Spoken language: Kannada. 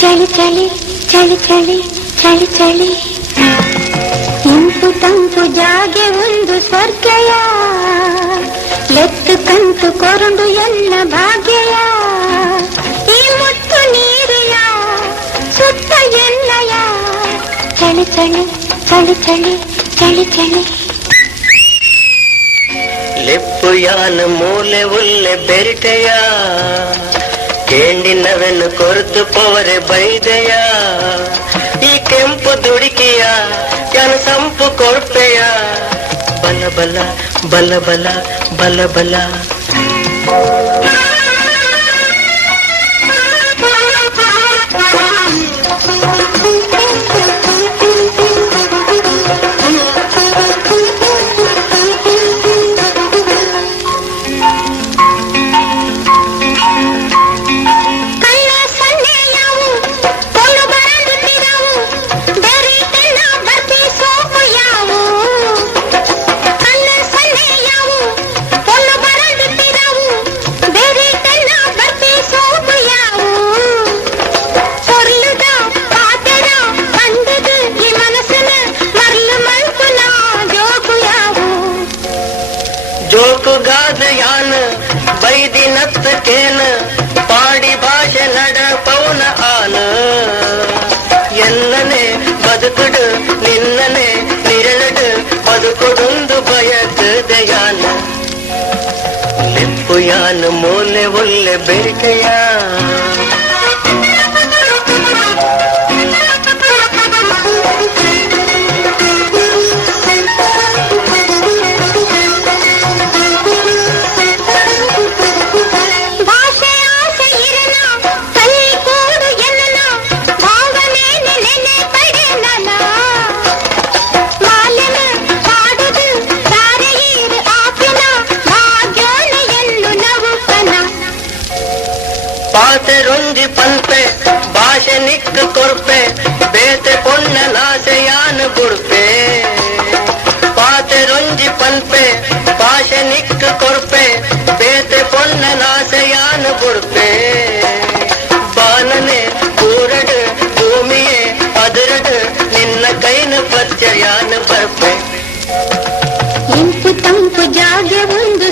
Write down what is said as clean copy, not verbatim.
ಚಳಿ ಚಳಿ ಚಳಿ ಚಳಿ ಚಳಿ ಚಳಿ ಇಂಪು ತಂಪು ಜಾಗೆ ಒಂದು ಸ್ವರ್ಗಯ ಎತ್ತು ಕಂತು ಕೊರಂಡು ಎಲ್ಲ ಭಾಗ್ಯಯ ಈ ಮುತ್ತು ನೀರಿಯ ಸುತ್ತ ಎಲ್ಲಯ ಚಳಿ ಚಳಿ ಚಳಿ ಚಳಿ ಚಳಿ ಚಳಿ ಲೆಪ್ಪು ಯಾನ ಮೂಲೆ ಉಲ್ಲೆ ಬೆರಿಟೆಯ ಕೇಂಡಿನವೆನ್ನು ಕೊರತು ಪೋರೆ ಬೈದೆಯ ಈ ಕೆಂಪು ದುಡುಕಿಯ ಯಾನ ಸಂಪು ಕೊಡ್ಪೆಯ ಬಲ ಬಲ ಬಲ ಬಲ ಬಲ ಬಲ ಜೋಕುಗಾದ ಯಾನ ಬೈದಿನತ್ ಕೇನ ಪಾಡಿ ಭಾಷೆ ನಡ ಪೌನ ಆನ ಎಲ್ಲನೆ ಬದುಕುಡು ನಿನ್ನನೆ ನಿರಳಡು ಬದುಕುಡುಂದು ಬಯಕದ ಯಾನ ಲೆಪ್ಪು ಯಾನ ಮೂಲೆ ಒಲ್ಲೆ ಬೆರಿಕೆಯ ಪಾತೆ ರೊಂಜಿ ಪನ್ಪೆ ಭಾಷೆ ನಿಕ್ಕ ಕೊರ್ಪೆ ಬೇತೆ ಪೊನ್ನ ನಾಸೆಯಾನ ಗುಡ್ಪೆ ಪಾತೆ ರೊಂಜಿ ಪನ್ಪೆ ಭಾಷೆ ನಿಕ್ಕ ಕೊರ್ಪೆ ಬೇತೆ ಪೊನ್ನ ನಾಸೆಯಾನ ಗುಡ್ಪೆ ಬಾನನೆ ಕೂರಡು ಭೂಮಿಯೇ ಅದರಡು ನಿನ್ನ ಕೈನ ಪಚ್ಚಯಾನ ಬರ್ಪೆ ಇಂಪು ತಂಪು ಜಾಗೆ ಒಂದು